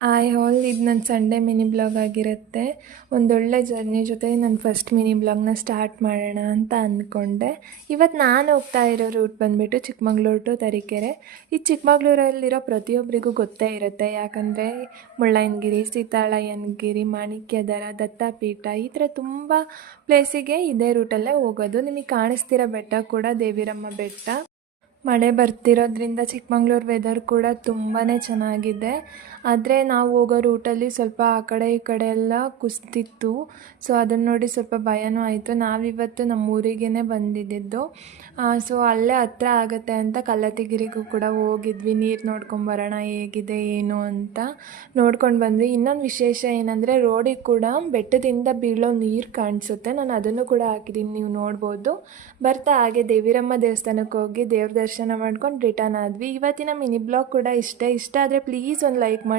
Hi all, ಇದು ನನ್ನ Sunday mini blog ಆಗಿರುತ್ತೆ. ಒಂದೊಳ್ಳೆ ಜರ್ನಿ ಜೊತೆ ನಾನು ಫಸ್ಟ್ ಮಿನಿ ಬ್ಲಾಗ್ನ ಸ್ಟಾರ್ಟ್ ಮಾಡೋಣ ಅಂತ ಅಂದ್ಕೊಂಡೆ. ಇವತ್ತು ನಾನು ಹೋಗ್ತಾ ಇರೋ ರೂಟ್ ಬಂದುಬಿಟ್ಟು ಚಿಕ್ಕಮಗಳೂರು ಟು ತರೀಕೆರೆ. ಈ ಚಿಕ್ಕಮಗಳೂರಲ್ಲಿರೋ ಪ್ರತಿಯೊಬ್ಬರಿಗೂ ಗೊತ್ತೇ ಇರುತ್ತೆ, ಯಾಕಂದರೆ ಮುಳ್ಳಯ್ಯನಗಿರಿ, ಸೀತಾಳಯ್ಯನಗಿರಿ, ಮಾಣಿಕ್ಯದರ, ದತ್ತಾಪೀಠ ಈ ಥರ ತುಂಬ ಪ್ಲೇಸಿಗೆ ಇದೇ ರೂಟಲ್ಲೇ ಹೋಗೋದು. ನಿಮಗೆ ಕಾಣಿಸ್ತಿರೋ ಬೆಟ್ಟ ಕೂಡ ದೇವಿರಮ್ಮ ಬೆಟ್ಟ. ಮಳೆ ಬರ್ತಿರೋದ್ರಿಂದ ಚಿಕ್ಕಮಗಳೂರು ವೆದರ್ ಕೂಡ ತುಂಬಾ ಚೆನ್ನಾಗಿದೆ. ಆದರೆ ನಾವು ಹೋಗೋ ರೂಟಲ್ಲಿ ಸ್ವಲ್ಪ ಆ ಕಡೆ ಈ ಕಡೆ ಎಲ್ಲ ಕುಸ್ತಿತ್ತು. ಸೊ ಅದನ್ನು ನೋಡಿ ಸ್ವಲ್ಪ ಭಯನೂ ಆಯಿತು. ನಾವಿವತ್ತು ನಮ್ಮ ಊರಿಗೇ ಬಂದಿದ್ದು. ಸೊ ಅಲ್ಲೇ ಹತ್ರ ಆಗುತ್ತೆ ಅಂತ ಕಲ್ಲತ್ತಿಗಿರಿಗೂ ಕೂಡ ಹೋಗಿದ್ವಿ. ನೀರು ನೋಡ್ಕೊಂಬರೋಣ ಹೇಗಿದೆ ಏನು ಅಂತ ನೋಡ್ಕೊಂಡು ಬಂದ್ವಿ. ಇನ್ನೊಂದು ವಿಶೇಷ ಏನಂದರೆ ರೋಡಿಗೆ ಕೂಡ ಬೆಟ್ಟದಿಂದ ಬೀಳೋ ನೀರು ಕಾಣಿಸುತ್ತೆ. ನಾನು ಅದನ್ನು ಕೂಡ ಹಾಕಿದ್ದೀನಿ, ನೀವು ನೋಡ್ಬೋದು. ಬರ್ತಾ ಹಾಗೆ ದೇವಿರಮ್ಮ ದೇವಸ್ಥಾನಕ್ಕೆ ಹೋಗಿ ದೇವ್ರ ದರ್ಶನ ಮಾಡ್ಕೊಂಡು ರಿಟರ್ನ್ ಆದ್ವಿ. ಇವತ್ತಿನ ಮಿನಿ ಬ್ಲಾಗ್ ಕೂಡ ಇಷ್ಟ ಆದರೆ ಪ್ಲೀಸ್ ಒಂದು ಲೈಕ್ ಮಾಡಿ.